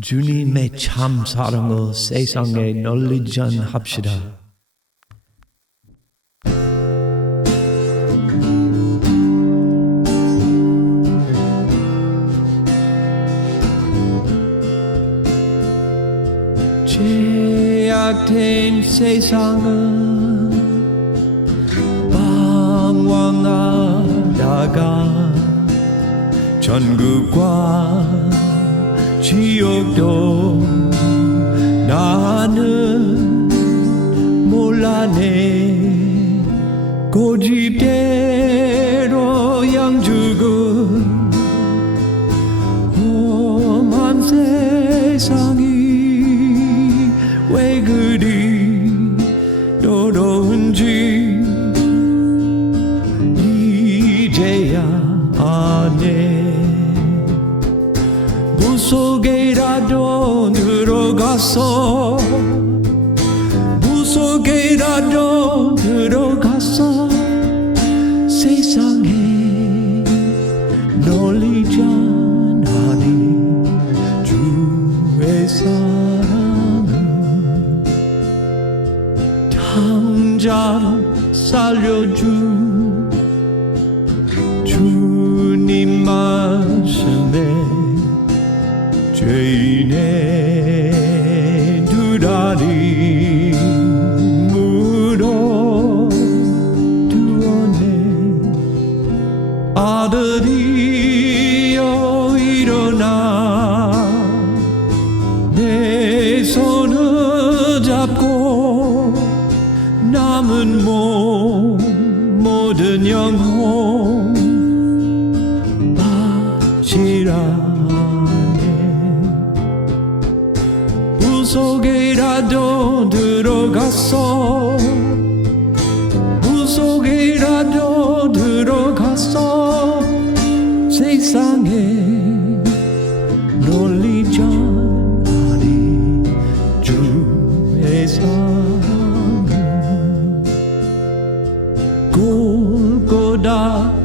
주님의 참 사랑을 세상에 널리 전합시다. 죄악된 세상은 방황하다가 전국과 지옥도 나는 몰라내 고집대로 양죽은 험한 세상이 왜 그리 더러운지 이제야 아네 무속에라도 들어가서 무속에라도 들어가서 세상에 널리잖아니 주의 사랑은 당장 살려주 모든 영혼 바치라네 무속에라도 들어갔어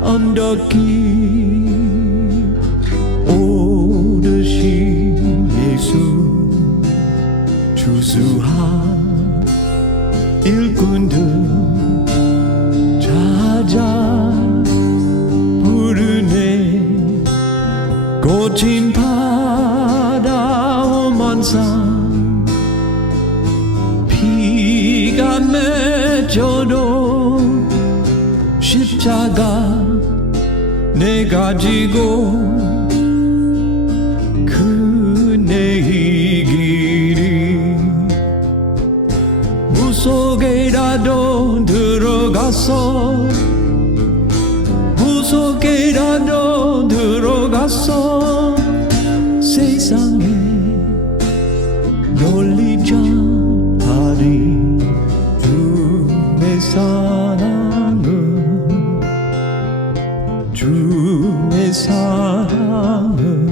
언덕이 오르신 예수 주수한 일꾼들 찾아 부르네. 고친 바다 험한 산 피가 맺혀도 십자가 내가 지고 그내이 길이 무속에라도 들어가서 무속에라도 들어가서 세상에 놀리전 사랑은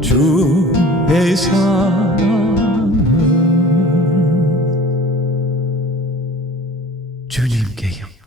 주의 사랑은 주님께요.